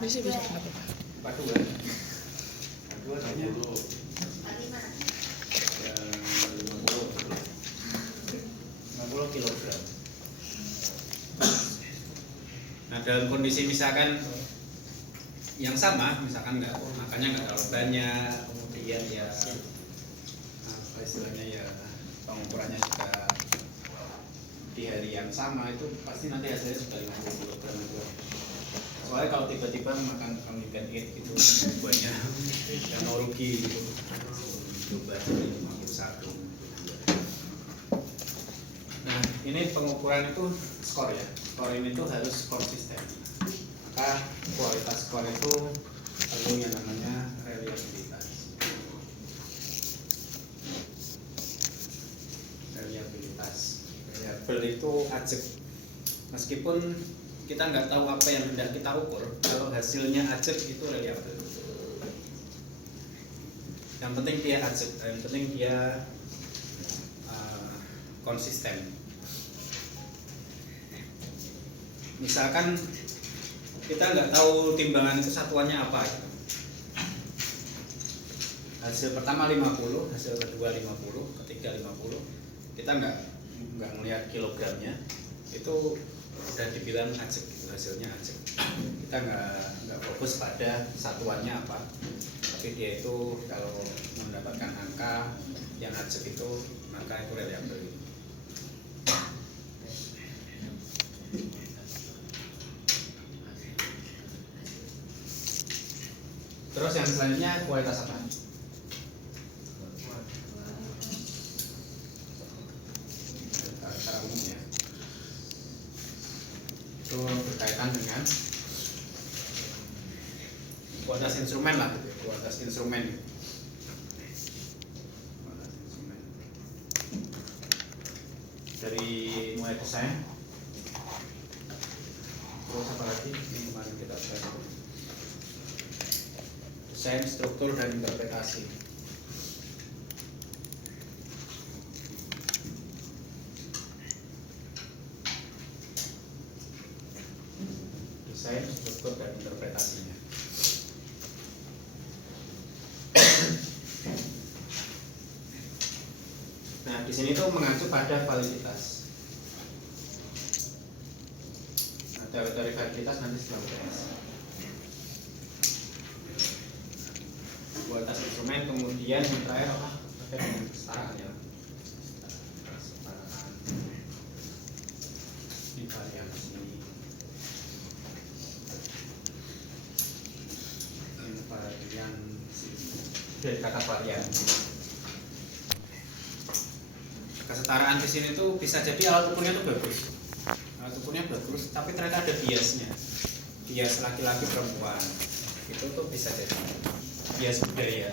Bisa nggak apa-apa. 42 hanya 50 kilogram. Nah, dalam kondisi misalkan yang sama, misalkan makannya nggak terlalu banyak, kemudian ya apa istilahnya ya pengukurannya juga di hari yang sama, itu pasti nanti hasilnya sudah 50 kilogram juga. Soalnya kalau tiba-tiba makan all-you-can eat gitu banyak yang mau rugi gitu. Coba jadi 51. Nah, ini pengukuran itu skor ya. Skor ini tuh harus konsisten. Maka kualitas skor itu perlu yang namanya reliabilitas. Reliable itu ajek. Meskipun kita nggak tahu apa yang hendak kita ukur, kalau hasilnya ajek itu reliable. Yang penting dia ajek, yang penting dia konsisten. Misalkan kita nggak tahu timbangan itu satuannya apa gitu. Hasil pertama 50, hasil kedua 50, ketiga 50, kita nggak melihat kilogramnya, itu udah dibilang ajek, hasilnya ajek. Kita nggak fokus pada satuannya apa, tapi dia itu kalau mendapatkan angka yang ajek itu, maka itu reliable. Terus yang selanjutnya kualitas apa? Secara umum ya, itu berkaitan dengan kualitas instrumen lah, gitu. Kualitas instrumen. Dari mulai desain, terus apa lagi? Ini kemarin kita bahas. Desain, struktur, dan interpretasi. Desain, struktur, dan interpretasinya. Nah, di sini tuh mengacu pada validitas. Nah, teori validitas nanti setelah UTS. Kualitas instrumen, kemudian yang terakhir apa? Terkait dengan kesetaraan ya. Kesetaraan invariansi. Invariansi dari kata varian. Kesetaraan di sini tuh bisa jadi alat ukurnya tuh bagus. Alat ukurnya bagus, tapi ternyata ada biasnya. Bias laki-laki perempuan. Itu tuh bisa jadi bias budaya.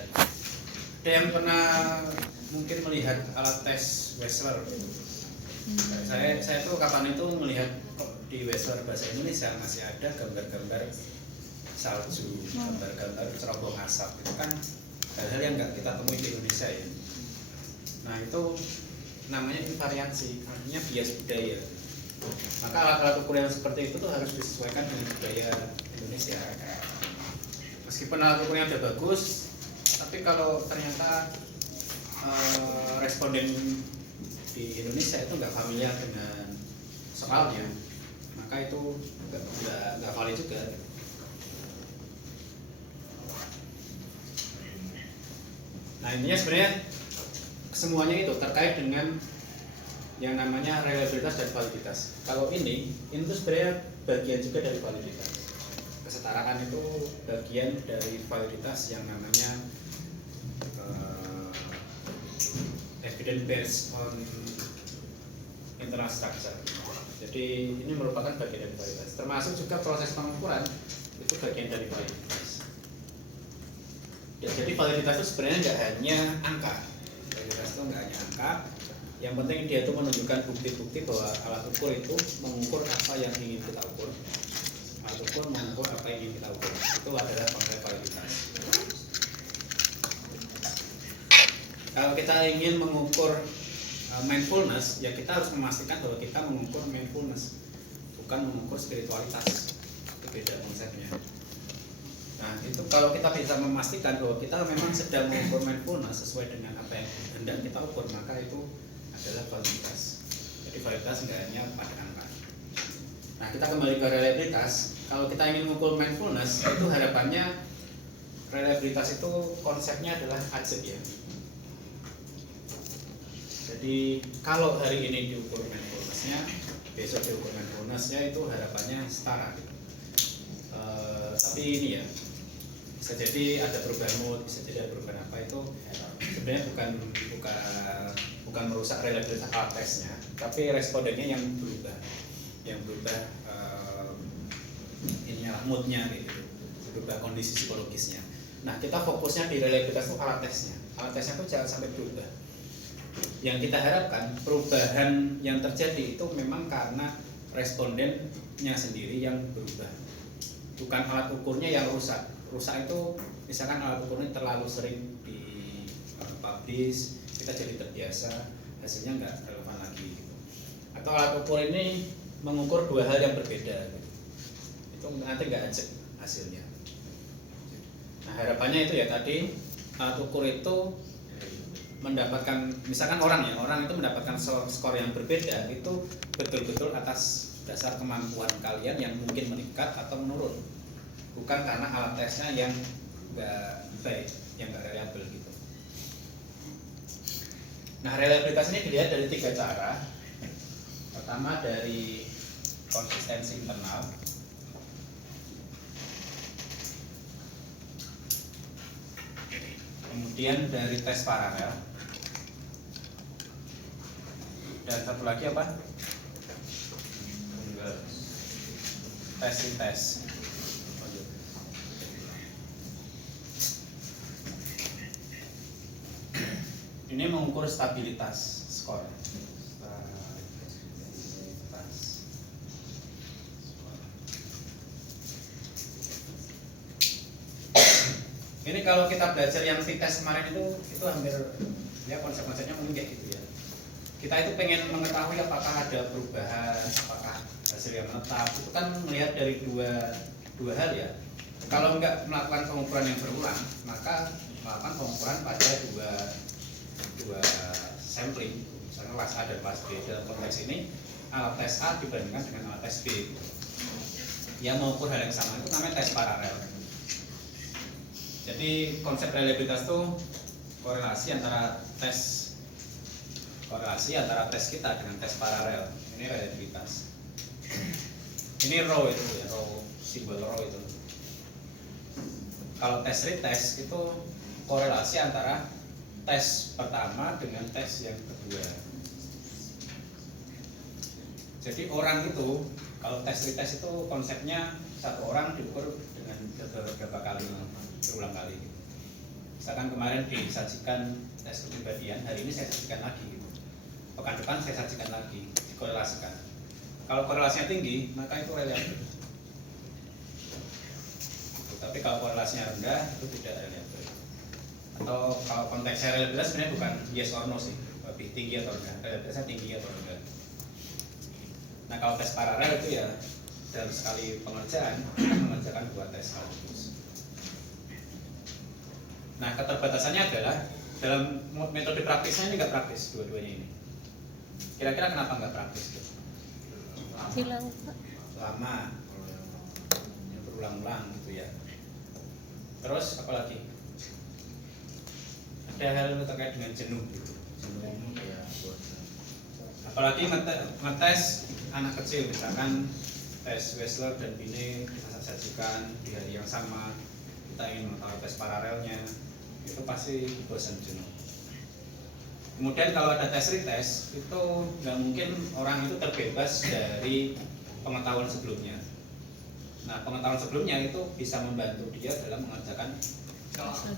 Ada yang pernah mungkin melihat alat tes Wessler? Saya tuh kapan itu melihat di Wessler bahasa Indonesia masih ada gambar-gambar salju, gambar-gambar cerobong asap. Itu kan hal-hal yang nggak kita temui di Indonesia ya. Nah itu namanya invariansi, artinya bias budaya. Maka alat-alat ukur yang seperti itu tuh harus disesuaikan dengan budaya Indonesia. Meskipun alat ukurnya udah bagus, tapi kalau ternyata responden di Indonesia itu nggak familiar dengan soalnya, maka itu nggak valid juga. Nah intinya sebenarnya semuanya itu terkait dengan yang namanya reliabilitas dan validitas. Kalau ini tuh sebenarnya bagian juga dari validitas. Kesetaraan itu bagian dari validitas yang namanya evidence based on internal structure. Jadi ini merupakan bagian dari validitas. Termasuk juga proses pengukuran itu bagian dari validitas. Ya, jadi validitas itu sebenarnya nggak hanya angka. Validitas itu nggak hanya angka. Yang penting dia itu menunjukkan bukti-bukti bahwa alat ukur itu mengukur apa yang ingin kita ukur. Alat ukur mengukur apa yang ingin kita ukur. Itu adalah konsep validitas. Kalau kita ingin mengukur mindfulness, ya kita harus memastikan bahwa kita mengukur mindfulness, bukan mengukur spiritualitas. Itu beda konsepnya. Nah itu kalau kita bisa memastikan bahwa kita memang sedang mengukur mindfulness sesuai dengan apa yang hendak kita ukur, maka itu adalah validitas. Jadi validitas nggak hanya pada angka. Nah kita kembali ke reliabilitas. Kalau kita ingin mengukur mindfulness, itu harapannya reliabilitas itu konsepnya adalah ajeb ya. Jadi kalau hari ini diukur mindfulness-nya, besok diukur mindfulness-nya, itu harapannya setara gitu. Tapi ini ya, bisa jadi ada perubahan mood, bisa jadi ada perubahan apa, itu sebenarnya bukan merusak reliabilitas alat tesnya, tapi respondennya yang berubah ininya moodnya gitu, berubah kondisi psikologisnya. Nah kita fokusnya di reliabilitas itu alat tesnya itu jangan sampai berubah. Yang kita harapkan perubahan yang terjadi itu memang karena respondennya sendiri yang berubah, bukan alat ukurnya yang rusak. Rusak itu misalkan alat ukurnya terlalu sering dipublish, kita jadi terbiasa, hasilnya nggak relevan lagi gitu. Atau alat ukur ini mengukur dua hal yang berbeda gitu. Itu nanti nggak ajak hasilnya. Nah harapannya itu ya tadi, alat ukur itu mendapatkan, misalkan orang itu mendapatkan skor yang berbeda, itu betul-betul atas dasar kemampuan kalian yang mungkin meningkat atau menurun, bukan karena alat tesnya yang nggak baik, yang nggak reliable gitu. Nah reliabilitas ini dilihat dari 3 cara. Pertama dari konsistensi internal, kemudian dari tes paralel, dan satu lagi apa? Tes. Ini mengukur stabilitas skor. Ini kalau kita belajar yang tes kemarin itu hampir ya konsep-konsepnya mungkin kayak gitu ya. Kita itu pengen mengetahui apakah ada perubahan, apakah hasil yang menetap. Itu kan melihat dari dua hal ya. Kalau enggak melakukan pengukuran yang berulang, maka melakukan pengukuran pada dua sampling, misalnya kelas A dan kelas B. Dalam konteks ini alat tes A dibandingkan dengan alat tes B yang mengukur hal yang sama, itu namanya tes paralel. Jadi konsep reliabilitas itu korelasi antara tes kita dengan tes paralel. Ini reliabilitas. Ini row itu ya, simbol row itu. Kalau tes retest itu korelasi antara tes pertama dengan tes yang kedua. Jadi orang itu kalau tes retest itu konsepnya satu orang diukur dengan beberapa kali, berulang kali. Misalkan kemarin disajikan tes kepribadian, hari ini saya sajikan lagi. Pekan depan saya sajikan lagi, dikorelasikan. Kalau korelasinya tinggi, maka itu reliable. Tapi kalau korelasinya rendah, itu tidak reliable. Atau kalau konteksnya reliabilitas sebenarnya bukan yes or no sih, lebih tinggi atau rendah. Reliabilitasnya tinggi atau rendah. Nah kalau tes paralel itu ya dalam sekali pengerjaan kita mengerjakan 2 tes sekaligus. Nah keterbatasannya adalah dalam metode praktisnya ini nggak praktis dua-duanya ini. Kira-kira kenapa nggak praktis? Lama, berulang-ulang gitu ya. Terus apa lagi? Ada hal terkait dengan jenuh gitu. Apalagi ngetes anak kecil, misalkan tes Wechsler dan Binet kita sajikan di hari yang sama, kita ingin mengetahui tes paralelnya, itu pasti bosan jenuh. Kemudian kalau ada tes retest, itu nggak mungkin orang itu terbebas dari pengetahuan sebelumnya. Nah pengetahuan sebelumnya itu bisa membantu dia dalam mengerjakan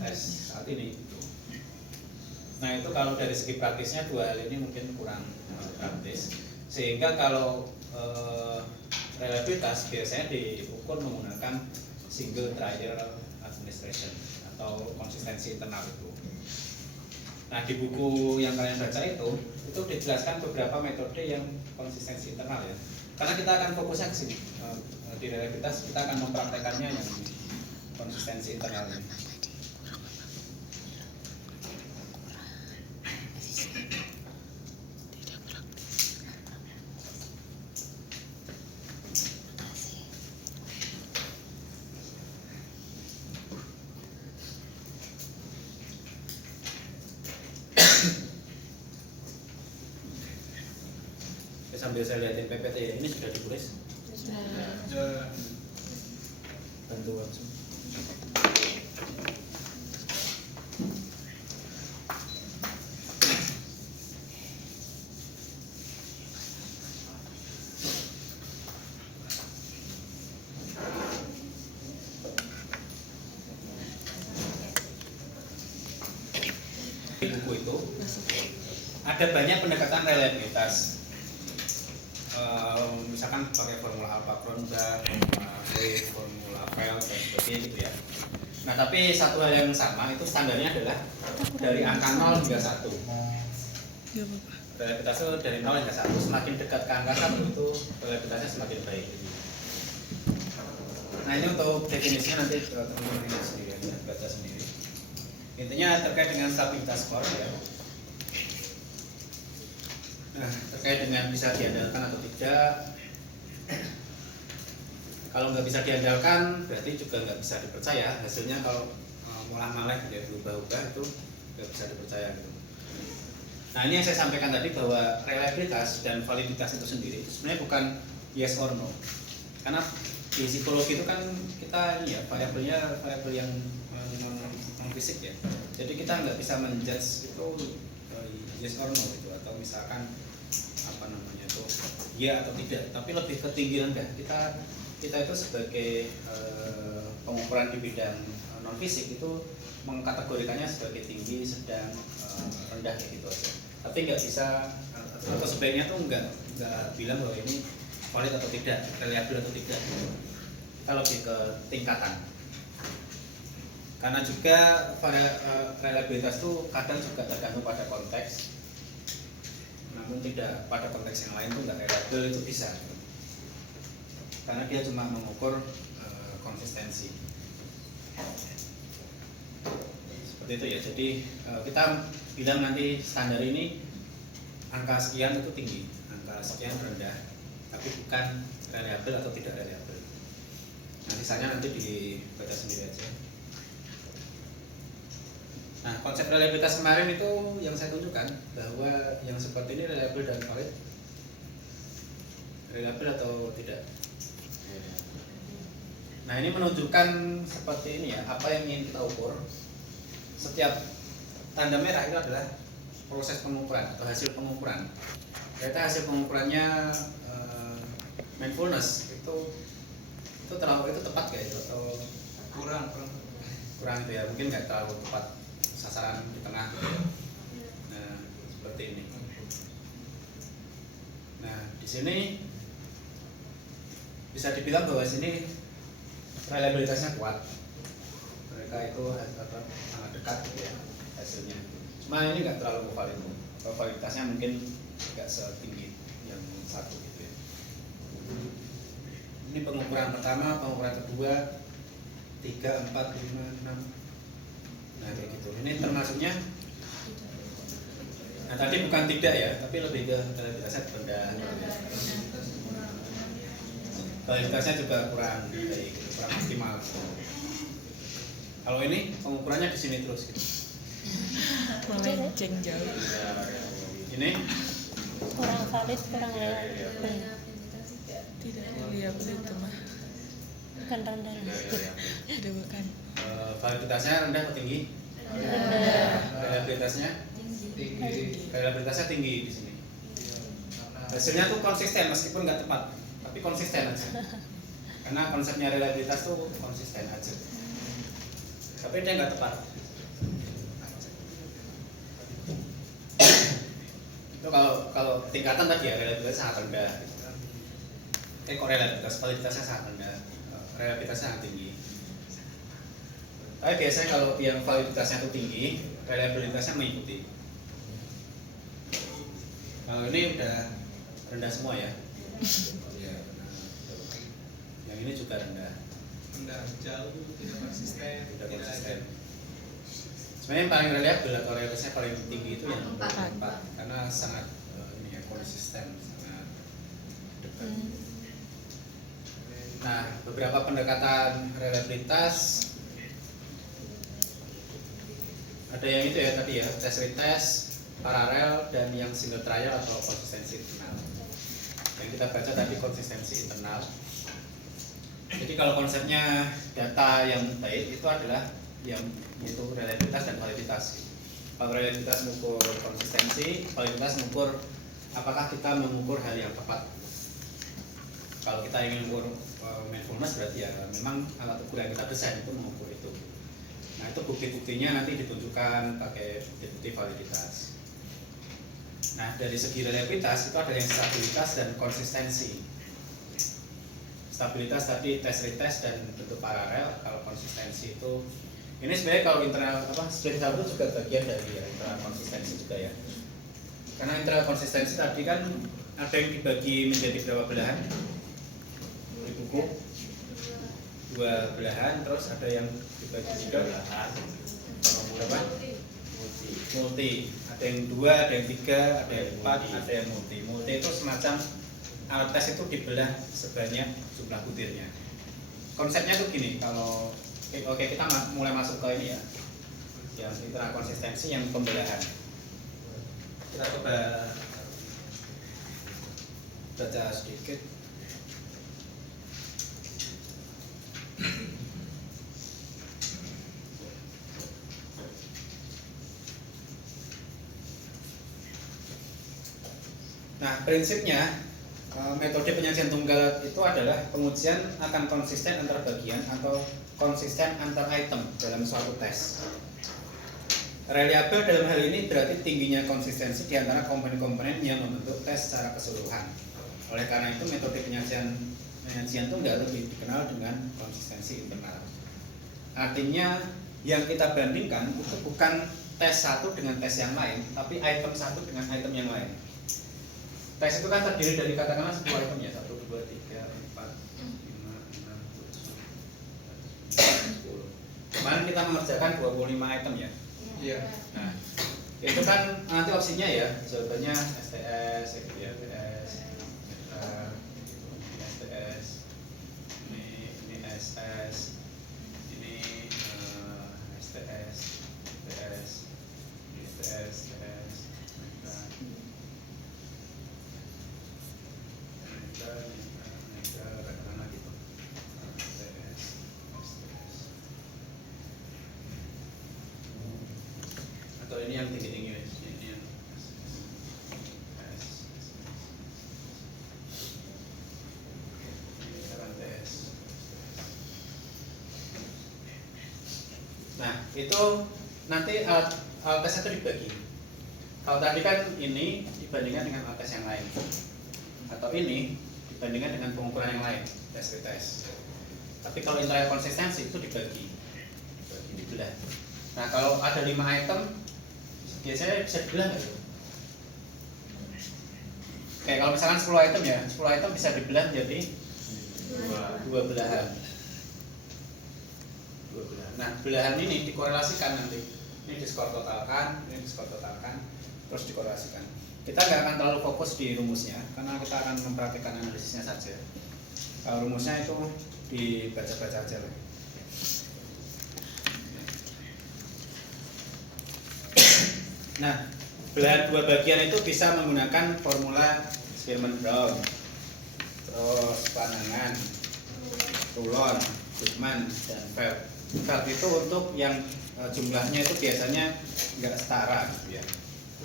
tes saat ini. Nah itu kalau dari segi praktisnya 2 hal ini mungkin kurang praktis, sehingga kalau reliabilitas biasanya diukur menggunakan single trial administration atau konsistensi internal itu. Nah di buku yang kalian baca itu dijelaskan beberapa metode yang konsistensi internal ya. Karena kita akan fokusnya ke sini di reliabilitas, kita akan mempraktekannya yang ini. konsistensi internalnya. Sambil saya lihatin PPT ya, ini sudah ditulis. Sudah. Bantu langsung. Di buku itu ada banyak pendekatan reliabilitas. Misalkan pakai formula Alpha-Kronberg, formula Wave, formula Feld dan sebagainya gitu ya. Nah tapi satu hal yang sama itu standarnya adalah dari angka 0 hingga 1. Reliabilitas itu dari 0 hingga 1. Semakin dekat ke angka 1 itu reliabilitasnya semakin baik. Nah ini untuk definisinya nanti teman-teman lihat sendiri ya, baca sendiri. Intinya terkait dengan stabilitas skor ya. Nah, terkait dengan bisa diandalkan atau tidak, kalau nggak bisa diandalkan berarti juga nggak bisa dipercaya. Hasilnya kalau malah dia berubah-ubah itu nggak bisa dipercaya gitu. Nah ini yang saya sampaikan tadi bahwa reliabilitas dan validitas itu sendiri itu sebenarnya bukan yes or no, karena di psikologi itu kan kita ini ya variabelnya variabel yang non fisik ya, jadi kita nggak bisa menjudge itu yes or no gitu, atau misalkan apa namanya itu ya atau tidak, tapi lebih ke tinggi rendah. Kita itu sebagai pengukuran di bidang non fisik itu mengkategorikannya sebagai tinggi, sedang, rendah gitu aja. Tapi nggak bisa atau sebaiknya tuh nggak bilang bahwa ini valid atau tidak, reliable atau tidak. Kita lebih ke tingkatan. Karena juga reliabilitas itu kadang juga tergantung pada konteks. Namun tidak pada konteks yang lain tuh nggak reliable itu bisa, karena dia cuma mengukur konsistensi seperti itu ya. Jadi kita bilang nanti standar ini angka sekian itu tinggi, angka sekian rendah, tapi bukan reliable atau tidak reliable. Nah sisanya nanti dibaca sendiri aja. Nah, konsep reliabilitas kemarin itu yang saya tunjukkan bahwa yang seperti ini reliable dan valid, reliable atau tidak. Nah, ini menunjukkan seperti ini ya, apa yang ingin kita ukur. Setiap tanda merah itu adalah proses pengukuran atau hasil pengukuran. Ternyata hasil pengukurannya mindfulness itu tepat gak itu atau kurang itu ya, mungkin nggak terlalu tepat, sasaran di tengah gitu ya. Nah seperti ini. Nah di sini bisa dibilang bahwa sini reliabilitasnya kuat, mereka itu sangat dekat gitu ya hasilnya. Cuma ini nggak terlalu valid, validitasnya mungkin nggak setinggi yang satu gitu ya. Ini pengukuran pertama, pengukuran kedua, 3, 4, 5, 6. Nah kayak gitu. Ini termasuknya. Nah tadi bukan tidak ya, tapi lebih ke reliabilitasnya rendah. Validitasnya juga kurang baik, kurang optimal. Kalau ini pengukurannya di sini terus gitu. Melenceng jauh. Ini kurang valid, kurang reliable. Tidak reliable itu mah. Bukan rendah. Tidak bukan. Validitasnya rendah atau tinggi? Rendah. Reliabilitasnya tinggi. Reliabilitasnya tinggi di sini. Hasilnya tuh konsisten meskipun nggak tepat, tapi konsisten aja. Karena konsepnya reliabilitas tuh konsisten aja. Tapi dia nggak tepat. Itu kalau tingkatan tadi ya reliabilitasnya sangat rendah. Kok reliabilitas, validitasnya sangat rendah, reliabilitasnya sangat tinggi. Tapi biasanya kalau yang validitasnya itu tinggi, reliabilitasnya mengikuti. Kalau ini udah rendah semua ya. Yang ini juga rendah. rendah, jauh, tidak konsisten, tidak tidak konsisten. ada. Sebenarnya yang paling reliable atau realitasnya paling tinggi itu yang 4. 4 karena sangat ini ya konsisten, sangat dekat. Nah, beberapa pendekatan reliabilitas ada yang itu ya tadi ya, test retest, paralel, dan yang single trial atau konsistensi internal. Yang kita baca tadi konsistensi internal. Jadi kalau konsepnya data yang baik itu adalah yang itu reliabilitas dan validitas. Kalau reliabilitas mengukur konsistensi, validitas mengukur apakah kita mengukur hal yang tepat. Kalau kita ingin mengukur mindfulness berarti ya memang alat ukur yang kita desain itu mengukur itu. Nah itu bukti-buktinya nanti ditunjukkan pakai bukti validitas. Nah dari segi reliabilitas itu ada yang stabilitas dan konsistensi. Stabilitas tadi tes retest dan bentuk paralel. Kalau konsistensi itu ini sebenarnya kalau internal seperti itu juga bagian dari internal konsistensi juga ya. Karena internal konsistensi tadi kan ada yang dibagi menjadi berapa belahan di buku, 2 belahan, terus ada yang dibagi juga belahan berapa? Multi. Ada yang 2, ada yang 3, ada yang 4, ada yang multi. Multi itu semacam alat tes itu dibelah sebanyak jumlah butirnya. Konsepnya tuh gini, kalau oke kita mulai masuk ke ini ya, yang internal konsistensi yang pembelahan. Kita coba baca sedikit. Nah, prinsipnya metode penyajian tunggal itu adalah pengujian akan konsisten antar bagian atau konsisten antar item dalam suatu tes. Reliable dalam hal ini berarti tingginya konsistensi di antara komponen-komponen yang membentuk tes secara keseluruhan. Oleh karena itu metode penyajian tunggal lebih dikenal dengan konsistensi internal. Artinya yang kita bandingkan itu bukan tes satu dengan tes yang lain, tapi item satu dengan item yang lain. Tes itu kan terdiri dari katakanlah 10 item ya, 1, 2, 3, 4, 5, 6, 7, 10. Kemarin kita mengerjakan 25 item ya. Iya. Nah, itu kan nanti opsinya ya, jawabannya STS, STS, STS, ini SS, ini STS, STS, STS, STS. Atau ini yang tinggi-tinggi ini yang nah itu nanti alat tes itu dibagi. Kalau tadi kan ini dibandingkan dengan alat tes yang lain, atau ini dibandingkan dengan pengukuran yang lain, tes retest. Tapi kalau internal konsistensi itu dibagi, dibelah. Nah kalau ada 5 item, biasanya bisa dibelah nggak tuh? Oke, kalau misalkan 10 item ya, 10 item bisa dibelah jadi 2 belahan. 2 belahan. Nah belahan ini dikorelasikan nanti. Ini diskor totalkan, ini diskor totalkan, terus dikorelasikan. Kita nggak akan terlalu fokus di rumusnya, karena kita akan mempraktikkan analisisnya saja. Kalau rumusnya itu dibaca-baca aja lah. Nah, belahan 2 bagian itu bisa menggunakan formula Spearman-Brown, terus panangan, Rulon, Goodman, dan Feld. Feld itu untuk yang jumlahnya itu biasanya nggak setara gitu ya.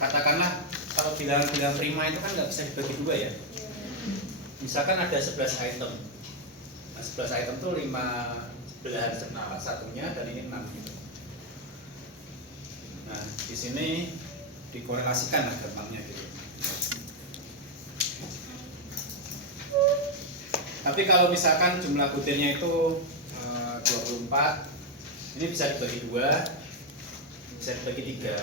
Katakanlah kalau bilangan-bilangan prima itu kan nggak bisa dibagi 2 ya. Misalkan ada 11 item. Nah, 11 item itu 5 belahan satunya dan ini 6 gitu. Nah, di sini dikorelasikan lah gampangnya gitu. Tapi kalau misalkan jumlah butirnya itu 24, ini bisa dibagi 2, bisa dibagi 3.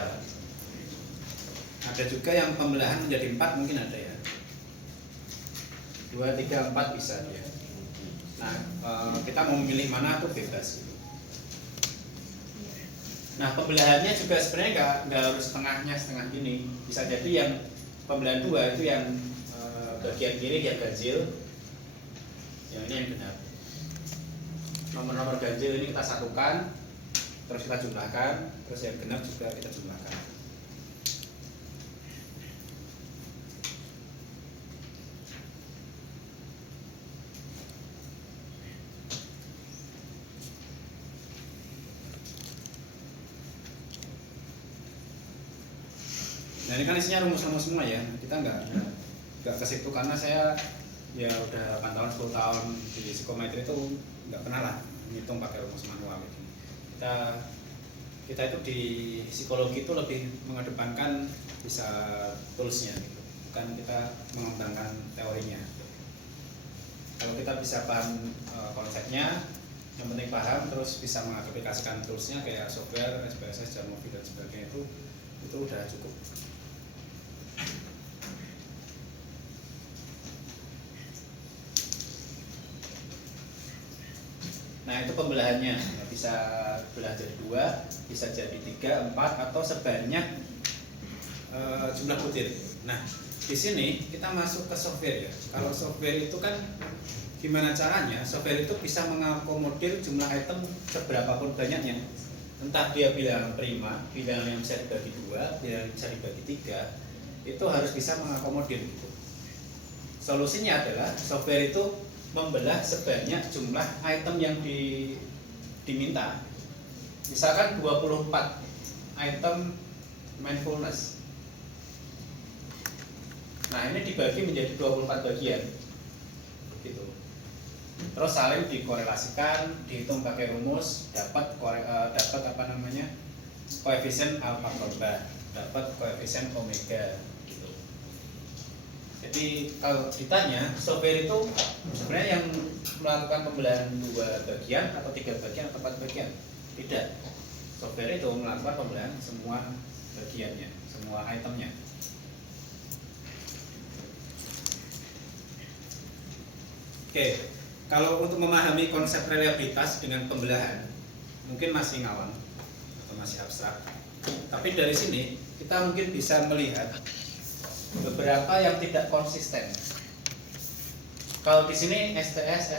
Ada juga yang pembelahan menjadi 4 mungkin ada ya. 2, 3, 4 bisa ya. Nah, kita mau memilih mana tuh bebas gitu. Nah, pembelahannya juga sebenarnya nggak harus setengah gini. Bisa jadi yang pembelahan 2 itu yang bagian kiri yang ganjil, yang ini yang genap. Nomor-nomor ganjil ini kita satukan, terus kita jumlahkan, terus yang genap juga kita jumlahkan. Nah ini kan isinya rumus-rumus semua ya, kita nggak ke situ karena saya ya udah 8 tahun 10 tahun di psikometri itu nggak pernah lah ngitung pakai rumus manual gitu. Kita itu di psikologi itu lebih mengedepankan bisa toolsnya gitu, bukan kita mengembangkan teorinya. Kalau kita bisa paham konsepnya, yang penting paham terus bisa mengaplikasikan toolsnya kayak software, SPSS, Jamovi dan sebagainya itu udah cukup. Nah itu pembelahannya, bisa belah jadi 2, bisa jadi 3, 4 atau sebanyak jumlah butir. Nah di sini kita masuk ke software ya. Kalau software itu kan gimana caranya? Software itu bisa mengakomodir jumlah item seberapapun banyaknya. Entah dia bilang prima, bilang yang bisa dibagi 2, bilang yang bisa dibagi 3, itu harus bisa mengakomodir gitu. Solusinya adalah software itu membelah sebanyak jumlah item yang diminta. Misalkan 24 item mindfulness. Nah, ini dibagi menjadi 24 bagian. Gitu. Terus saling dikorelasikan, dihitung pakai rumus, dapat koefisien alfa korban, dapat koefisien omega. Jadi kalau ditanya, software itu sebenarnya yang melakukan pembelahan 2 bagian atau 3 bagian atau 4 bagian? Tidak. Software itu melakukan pembelahan semua bagiannya, semua itemnya. Oke, kalau untuk memahami konsep reliabilitas dengan pembelahan, mungkin masih ngawang atau masih abstrak. Tapi dari sini kita mungkin bisa melihat beberapa yang tidak konsisten. Kalau di sini STS,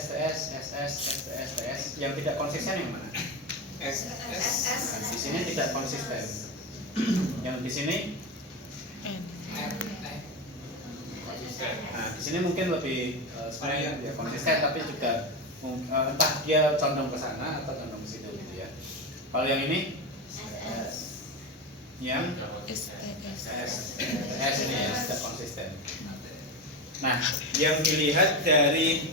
yang tidak konsisten yang mana? SS. Nah, di sini tidak konsisten. Yang di sini? Nah, di sini mungkin lebih sebenarnya ya konsisten, tapi juga entah dia condong ke sana atau condong ke situ gitu ya. Kalau yang ini? Yang S ini ya tidak konsisten. Nah, yang dilihat dari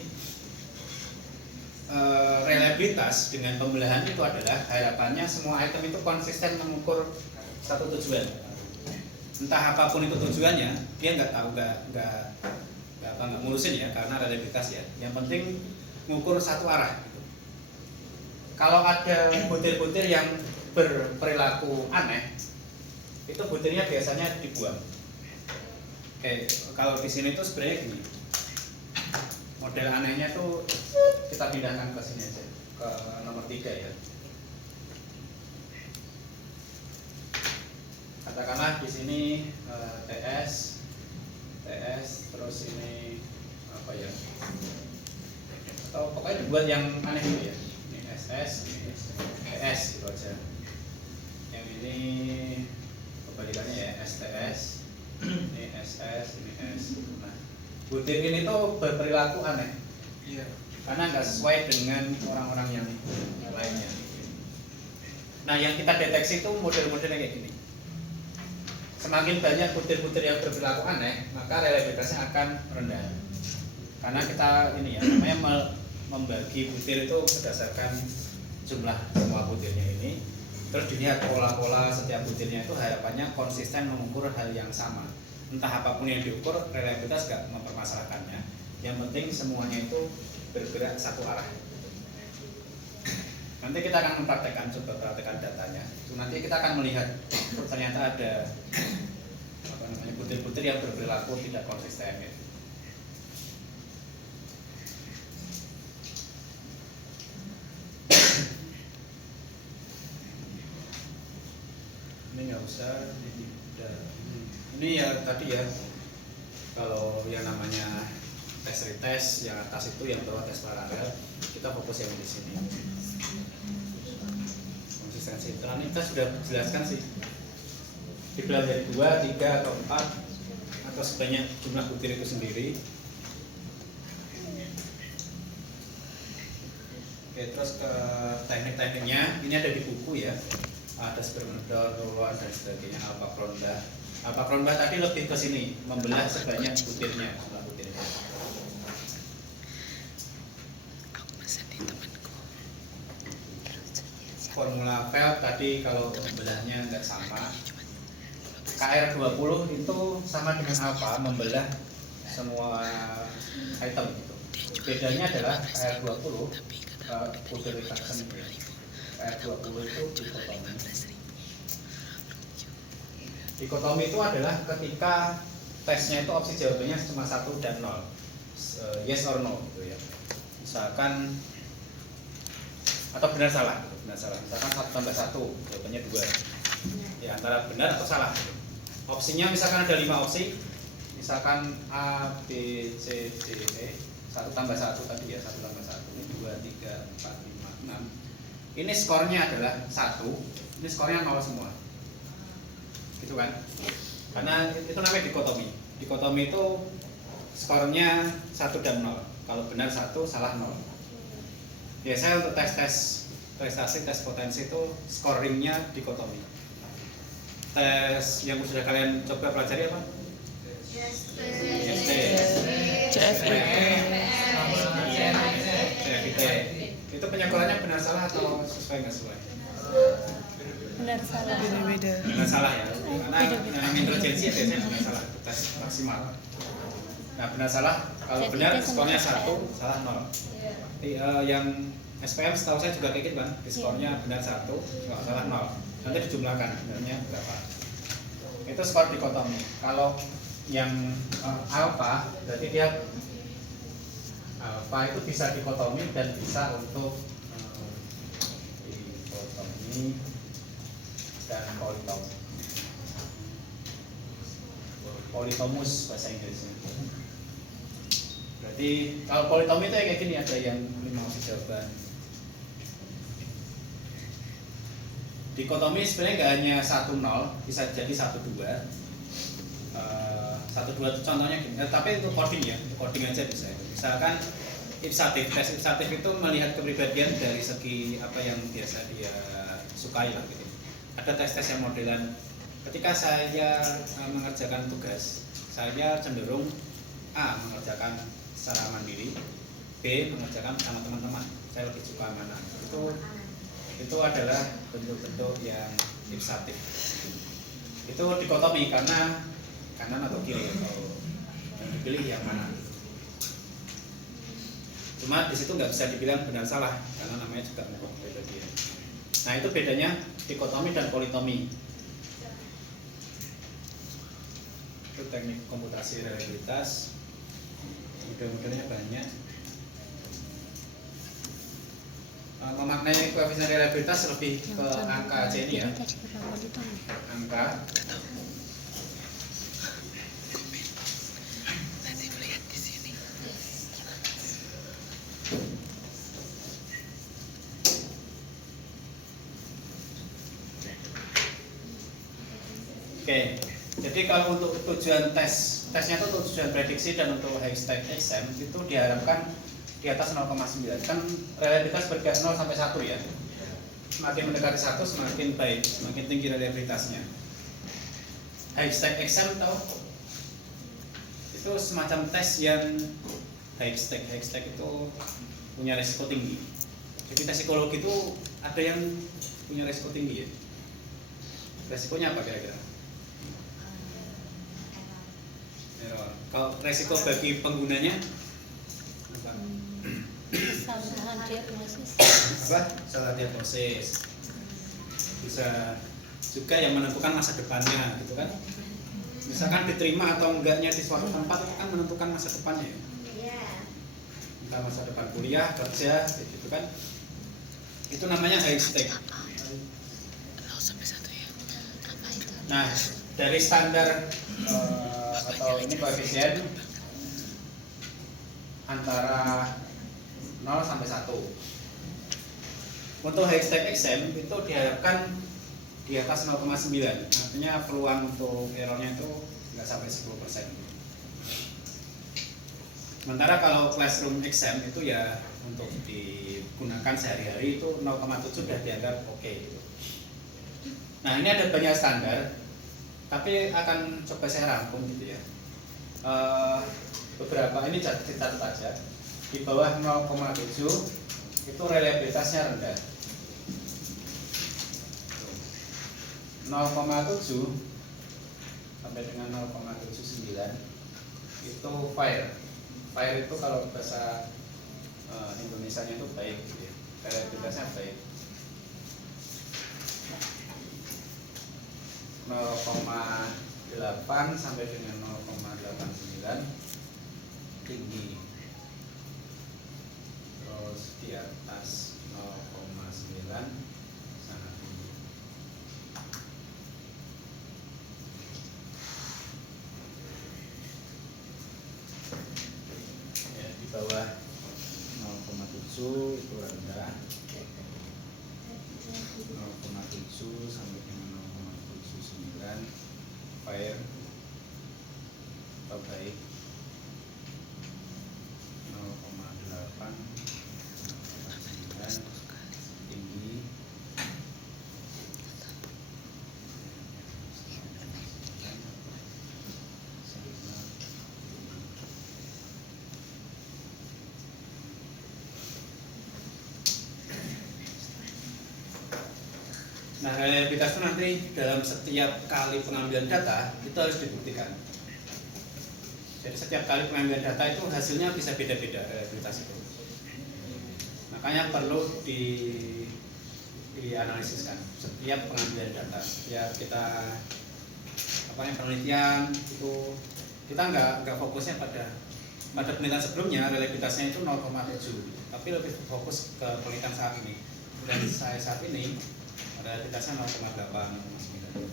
reliabilitas dengan pembelahan itu adalah harapannya semua item itu konsisten mengukur satu tujuan. Entah apapun itu tujuannya, dia nggak ngurusin ya karena reliabilitas ya. Yang penting mengukur satu arah. Gitu. Kalau ada butir-butir yang berperilaku aneh, itu butirnya biasanya dibuang. Oke, kalau di sini tuh sebenarnya gini. Model anehnya tuh kita pindahkan ke sini aja, ke nomor 3 ya. Katakanlah di sini TS, terus ini apa ya? Atau pokoknya dibuat yang aneh gitu ya. Ini SS, ini TS gitu aja. Yang ini kebalikannya ya STS, ini SS, ini S. Nah, butir ini tuh berperilaku aneh, Iya. karena nggak sesuai dengan orang-orang yang lainnya. Nah, yang kita deteksi itu model-modelnya kayak gini. Semakin banyak butir-butir yang berperilaku aneh, maka reliabilitasnya akan rendah. Karena kita ini ya, namanya membagi butir itu berdasarkan jumlah semua butirnya ini. Terus dilihat pola-pola setiap butirnya itu harapannya konsisten mengukur hal yang sama. Entah apapun yang diukur, reliabilitas gak mempermasalahkannya. Yang penting semuanya itu bergerak satu arah. Nanti kita akan mempraktekkan, coba praktekkan datanya. Nanti kita akan melihat ternyata ada butir-butir yang berperilaku tidak konsisten. Ya. nggak usah ini ya tadi ya, kalau yang namanya tes retest yang atas itu yang bawah tes paralel, kita fokus yang di sini. Konsistensi internal ini kita sudah jelaskan sih, dibelah dari 2, 3 atau 4 atau sebanyak jumlah butir itu sendiri. Oke, terus ke teknik-tekniknya ini ada di buku ya, ada spermidor, ruang dan sebagainya, alpha kronda tadi lebih ke sini, membelah sebanyak butirnya, jumlah butirnya. Formula Feld tadi kalau membelahnya nggak sama. KR20 itu sama dengan apa? Membelah semua item gitu. Bedanya adalah KR20 butir reduction KR20 itu dikotomi. Dikotomi itu adalah ketika tesnya itu opsi jawabannya cuma 1 dan 0, yes or no gitu ya. Misalkan atau benar salah. Misalkan 1 tambah 1 jawabannya 2 ya, antara benar atau salah gitu. Opsinya misalkan ada 5 opsi, misalkan A, B, C, D, E, 1 tambah 1 tadi ya, 1 tambah 1 ini 2, 3, 4, 5, 6. Ini skornya adalah 1, ini skornya 0 semua gitu kan, karena itu namanya dikotomi. Dikotomi itu skornya 1 dan 0, kalau benar 1, salah 0. Biasanya untuk tes prestasi, tes potensi itu scoringnya dikotomi. Tes yang sudah kalian coba pelajari apa? CFIT. Itu penyekolannya benar salah atau sesuai nggak sesuai? Benar salah. Beda-beda. Benar salah ya, karena yang intelijensi biasanya benar salah, tes maksimal. Nah benar salah, kalau benar skornya 1, salah 0. Yang SPM setahu saya juga kayak gitu kan, di skornya benar 1, kalau salah 0. Nanti dijumlahkan benarnya berapa. Itu skor dikotomi. Kalau yang alpha, berarti dia alpha itu bisa dikotomi dan bisa untuk dikotomi dan politomus bahasa Inggrisnya. Berarti kalau politomi itu kayak gini, ada yang 5 opsi jawaban. Dikotomi sebenarnya nggak hanya 1, 0, bisa jadi 1, 2. 1, 2 itu contohnya gini, tapi untuk coding ya, untuk coding aja bisa. Misalkan ipsatif, tes ipsatif itu melihat kepribadian dari segi apa yang biasa dia sukai lah gitu. Ada tes-tes yang modelan, ketika saya mengerjakan tugas, saya cenderung A, mengerjakan secara mandiri, B, mengerjakan sama teman-teman, saya lebih suka mana. Itu adalah bentuk-bentuk yang ipsatif. Itu dikotomi karena kanan atau kiri, atau yang dipilih yang mana. Cuma di situ nggak bisa dibilang benar salah karena namanya juga kepribadian. Nah itu bedanya dikotomi dan politomi. Itu teknik komputasi reliabilitas, model-modelnya banyak. Memaknai koefisien reliabilitas lebih ke angka aja ini ya, angka. Oke, jadi kalau untuk tujuan tesnya itu untuk tujuan prediksi dan untuk high-stake exam itu diharapkan di atas 0,9. Kan reliabilitas bergerak 0 sampai 1 ya. Semakin mendekati 1 semakin baik, semakin tinggi reliabilitasnya. High-stake exam tahu? Itu semacam tes yang high-stake. High-stake itu punya resiko tinggi. Jadi tes psikologi itu ada yang punya resiko tinggi ya. Resikonya apa kira-kira? Kalau resiko bagi penggunanya apa? Kesalahan diagnosis. Apa? Salah diagnosis. Bisa juga yang menentukan masa depannya gitu kan. Misalkan diterima atau enggaknya di suatu tempat kan menentukan masa depannya. Entah masa depan kuliah, kerja gitu kan. Itu namanya high stake. Nah, dari standar atau ini koefisien antara 0 sampai 1. Untuk high step exam itu diharapkan di atas 0,9. Artinya peluang untuk errornya itu nggak sampai 10%. Sementara kalau classroom exam itu ya untuk digunakan sehari-hari itu 0,7 sudah dianggap oke gitu. Nah, ini ada banyak standar, tapi akan coba saya rangkum gitu ya. Beberapa ini catat aja. Di bawah 0,7 itu reliabilitasnya rendah. 0,7 sampai dengan 0,79 itu fair. Fair itu kalau bahasa Indonesianya itu baik gitu ya. Reliabilitasnya baik. 0,8 sampai dengan 0,89 tinggi. Terus di atas 0,9 sangat tinggi. Ya, di bawah 0,7 itu rendah. 0,7 sampai dengan 0,79 fair atau baik. 0,8 0,9 tinggi. Nah, reliabilitas itu nanti dalam setiap kali pengambilan data itu harus dibuktikan. Jadi setiap kali pengambilan data itu hasilnya bisa beda-beda reliabilitas itu. Makanya perlu dianalisiskan setiap pengambilan data. Ya kita penelitian itu kita nggak fokusnya pada penelitian sebelumnya reliabilitasnya itu 0,7, tapi lebih fokus ke penelitian saat ini. Dan saya saat ini reliabilitasnya 0,8 0,9.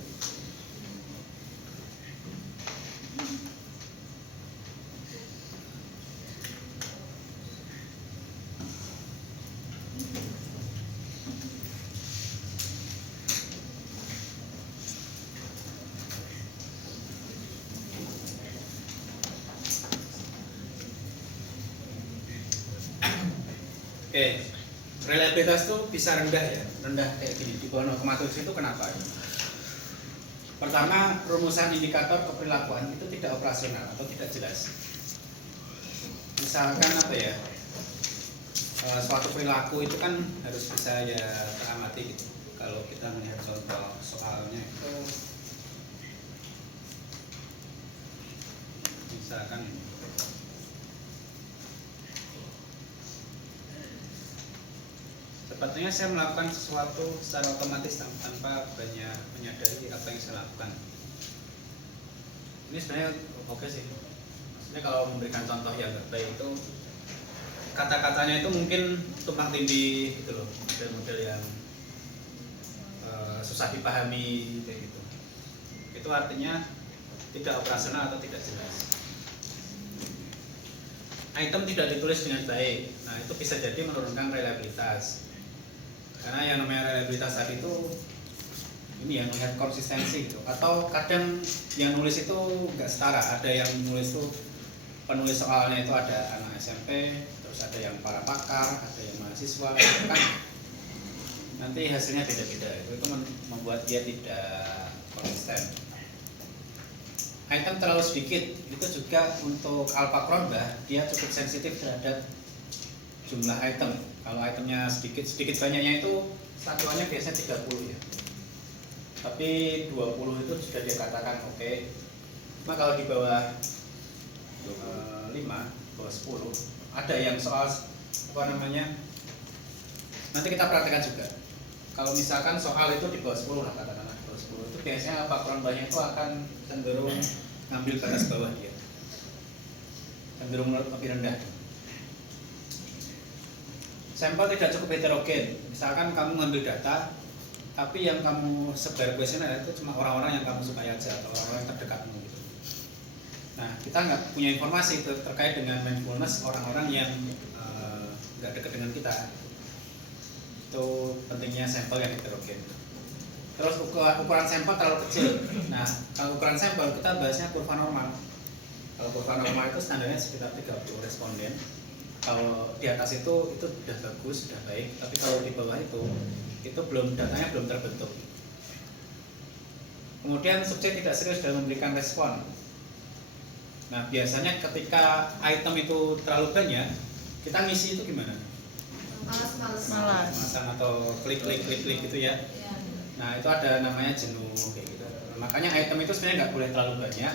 Oke, reliabilitas itu bisa rendah ya, rendah kayak gini di bawah 0,7 itu kenapa? Pertama, rumusan indikator keperilakuan itu tidak operasional atau tidak jelas. Misalkan apa ya, suatu perilaku itu kan harus bisa ya teramati gitu. Kalau kita melihat contoh soalnya itu, misalkan sepertinya saya melakukan sesuatu secara otomatis tanpa banyak menyadari apa yang saya lakukan. Ini sebenarnya oke sih. Maksudnya kalau memberikan contoh yang baik itu kata-katanya itu mungkin tumpang tindih gitu loh, model-model yang susah dipahami kayak gitu. Itu artinya tidak operasional atau tidak jelas. Item tidak ditulis dengan baik. Nah, itu bisa jadi menurunkan reliabilitas. Karena yang namanya reliabilitas tadi itu ini yang melihat konsistensi gitu. Atau kadang yang nulis itu nggak setara. Ada yang nulis itu penulis soalnya itu ada anak SMP, terus ada yang para pakar, ada yang mahasiswa, gitu kan. Nanti hasilnya beda-beda. Itu membuat dia tidak konsisten. Item terlalu sedikit itu juga untuk alpha Cronbach dia cukup sensitif terhadap jumlah item. Kalau itemnya sedikit banyaknya itu satuannya biasanya 30 ya. Tapi 20 itu sudah dia katakan oke. Cuma kalau di bawah 5, bawah 10 ada yang soal nanti kita praktekkan juga. Kalau misalkan soal itu di bawah 10 lah katakanlah bawah 10 itu biasanya alpha Cronbach itu akan cenderung ngambil batas bawah dia. Cenderung lebih rendah. Sampel tidak cukup heterogen. Misalkan kamu ngambil data tapi yang kamu sebar kuesioner itu cuma orang-orang yang kamu sukai aja atau orang-orang yang terdekatmu gitu. Nah, kita nggak punya informasi terkait dengan mindfulness orang-orang yang nggak dekat dengan kita. Itu pentingnya sampel yang heterogen. Terus ukuran sampel terlalu kecil. Nah, kalau ukuran sampel kita bahasnya kurva normal. Kalau kurva normal itu standarnya sekitar 30 responden. Kalau di atas itu sudah bagus, sudah baik. Tapi kalau di bawah itu datanya belum terbentuk. Kemudian subjek tidak serius dalam memberikan respon. Nah, biasanya ketika item itu terlalu banyak, kita ngisi itu gimana? Malas. Masan atau klik gitu ya. Nah, itu ada namanya jenuh kayak gitu. Makanya item itu sebenarnya nggak boleh terlalu banyak,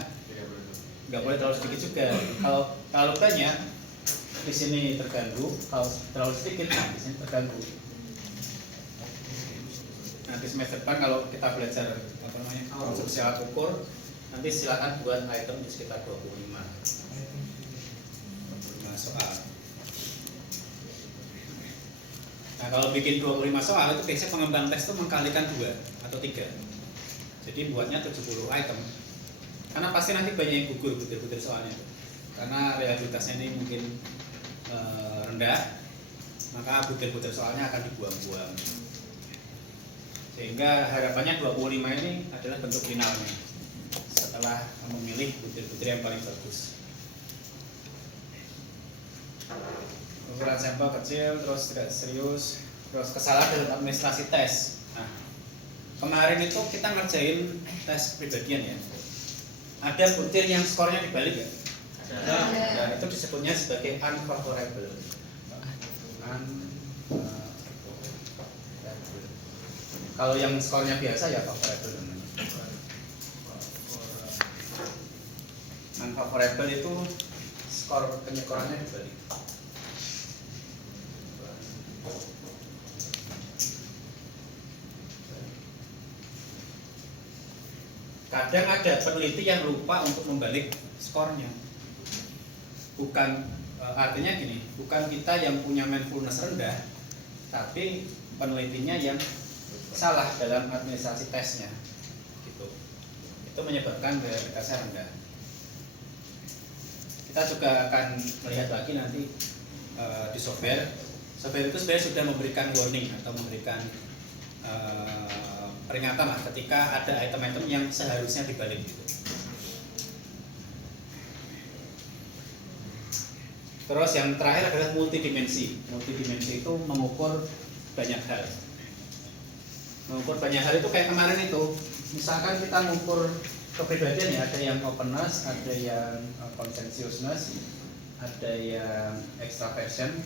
nggak boleh terlalu sedikit juga. Kalau terlalu banyak, di sini terganggu. Kalau terlalu sedikit, di sini terganggu. Nanti semester depan kalau kita belajar konstruksi alat ukur, nanti silakan buat item di sekitar 25 soal. Nah, kalau bikin 25 soal itu biasanya pengembang tes itu mengkalikan 2 atau 3. Jadi buatnya 70 item. Karena pasti nanti banyak yang gugur butir-butir soalnya. Karena reliabilitasnya ini mungkin rendah, maka butir-butir soalnya akan dibuang-buang. Sehingga harapannya 25 ini adalah bentuk finalnya setelah memilih butir-butir yang paling bagus. Ukuran sampel kecil, terus tidak serius, terus kesalahan dalam administrasi tes. Nah, kemarin itu kita ngerjain tes pribadian ya. Ada butir yang skornya dibalik ya? Ada. Itu disebutnya sebagai unfavorable. Kalau yang skornya biasa ya favorable. Unfavorable itu skor penyekorannya dibalik. Kadang ada peneliti yang lupa untuk membalik skornya. Bukan artinya gini, bukan kita yang punya mindfulness rendah, tapi penelitinya yang salah dalam administrasi tesnya, gitu. Itu menyebabkan reliabilitasnya rendah. Kita juga akan melihat lagi nanti di software. Software itu sebenarnya sudah memberikan warning atau memberikan peringatan lah ketika ada item-item yang seharusnya dibalik gitu. Terus yang terakhir adalah multidimensi. Multidimensi itu mengukur banyak hal. Mengukur banyak hal itu kayak kemarin itu. Misalkan kita mengukur kepribadian ya, ada yang openness, ada yang conscientiousness, ada yang extraversion,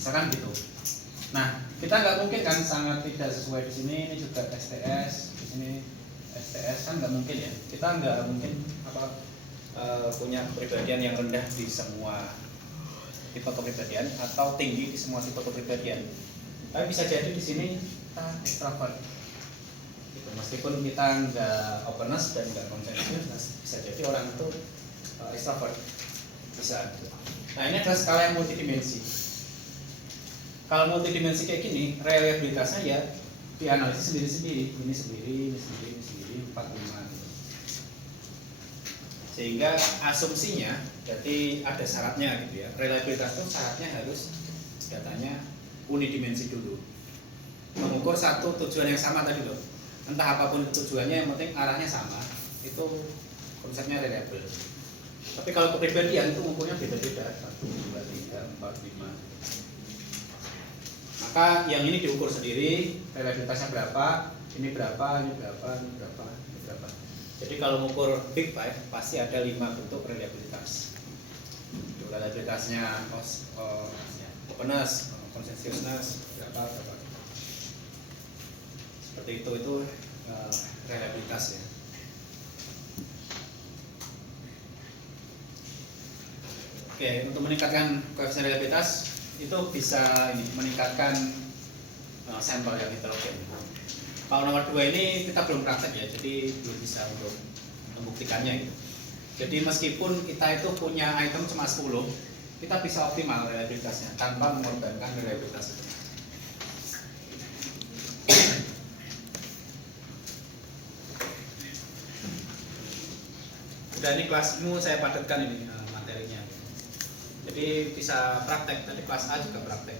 misalkan gitu. Nah, kita nggak mungkin kan sangat tidak sesuai di sini. Ini juga STS, di sini STS kan nggak mungkin ya. Kita nggak mungkin punya kepribadian yang rendah di semua tipe kepribadian atau tinggi di semua tipe kepribadian. Tapi bisa jadi di sini kita extrovert. Gitu. Meskipun kita nggak openness dan nggak conscientious, bisa jadi orang itu extrovert. Bisa. Nah, ini adalah skala yang multidimensi. Kalau multidimensi kayak gini, reliabilitasnya ya dianalisis sendiri-sendiri, ini sendiri, 4-5 gitu. Sehingga asumsinya, jadi ada syaratnya gitu ya. Reliabilitas itu syaratnya harus datanya unidimensi dulu. Mengukur satu tujuan yang sama tadi loh. Entah apapun tujuannya, yang penting arahnya sama. Itu konsepnya reliable. Tapi kalau kepribadian itu mengukurnya beda-beda, 1, 2, 3, 4, 5. Maka yang ini diukur sendiri, reliabilitasnya berapa, ini berapa, ini berapa, ini berapa, ini berapa. Jadi kalau mengukur Big Five pasti ada 5 bentuk reliabilitas. Reliabilitasnya openness, conscientiousness, berapa. Seperti itu reliabilitas ya. Oke, untuk meningkatkan koefisien reliabilitas itu bisa meningkatkan sampel yang heterogen. Kalau nomor 2 ini kita belum praktek ya, jadi belum bisa untuk membuktikannya gitu. Jadi meskipun kita itu punya item cuma 10, kita bisa optimal reliabilitasnya tanpa mengorbankan reliabilitas itu. sudah ini kelasmu saya padatkan ini materinya. Jadi bisa praktek, tadi kelas A juga praktek.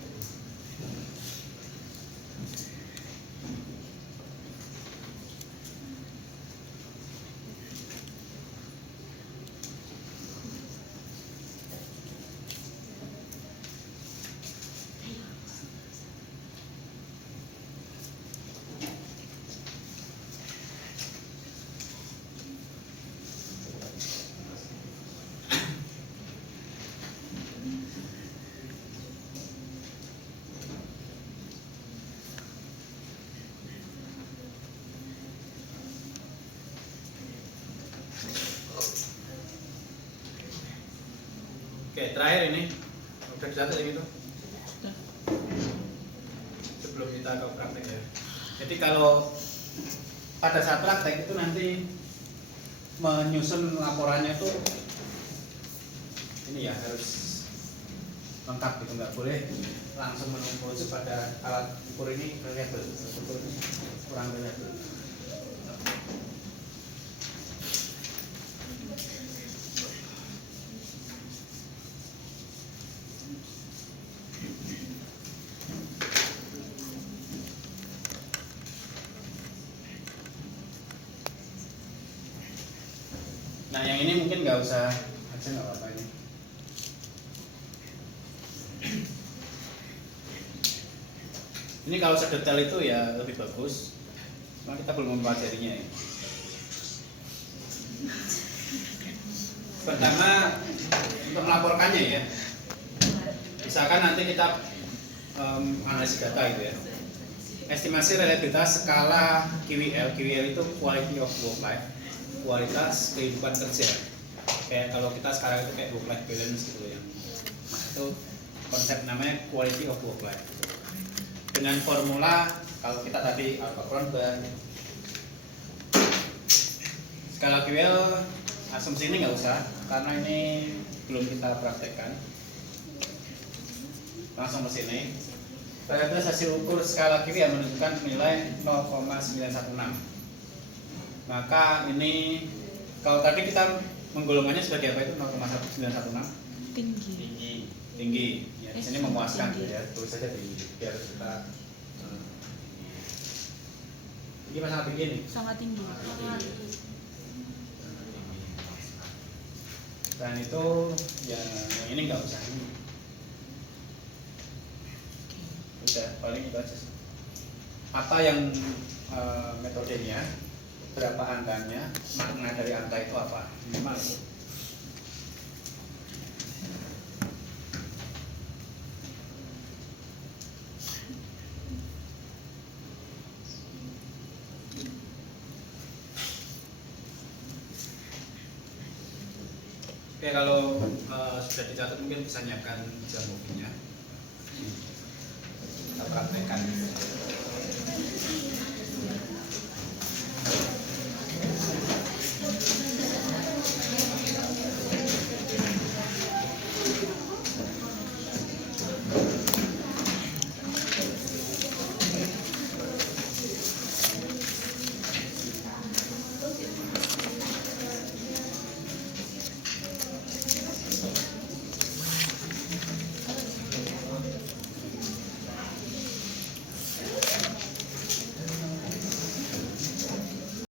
Oke, terakhir ini udah dicatat yang itu sebelum kita ke praktek ya. Jadi kalau pada saat praktek itu nanti menyusun laporannya itu ini ya harus lengkap gitu, nggak boleh langsung menumpuk pada alat ukur ini reliable, ukur ini kurang reliable. Nah yang ini mungkin nggak usah aja, nggak apa-apa ini. Ini kalau sedetail itu ya lebih bagus. Cuma kita belum mempelajarinya ya. Pertama untuk melaporkannya ya. Misalkan nanti kita analisis data gitu ya. Estimasi reliabilitas skala QWL. QWL itu quality of work life, kualitas kehidupan kerja. Kayak kalau kita sekarang itu kayak work life balance gitu ya. Nah, itu konsep namanya quality of work life. Dengan formula kalau kita tadi Alpha Kronberg. Skala QWL asumsi ini nggak usah karena ini belum kita praktekkan. Langsung ke sini. Reliabilitas hasil ukur skala QWL menunjukkan nilai 0,916. Maka ini kalau tadi kita menggolongannya sebagai apa itu 0,916? Tinggi. Ya, di sini memuaskan gitu ya. Tulis saja tinggi biar kita ini masalah tinggi nih. Sangat tinggi. Dan itu ya yang ini nggak usah ini. Udah paling itu aja sih. Apa yang metodenya, berapa angkanya, makna dari angka itu apa, minimal itu. Oke, kalau sudah dicatat mungkin bisa nyiapkan jam mobilnya. Kita praktekkan.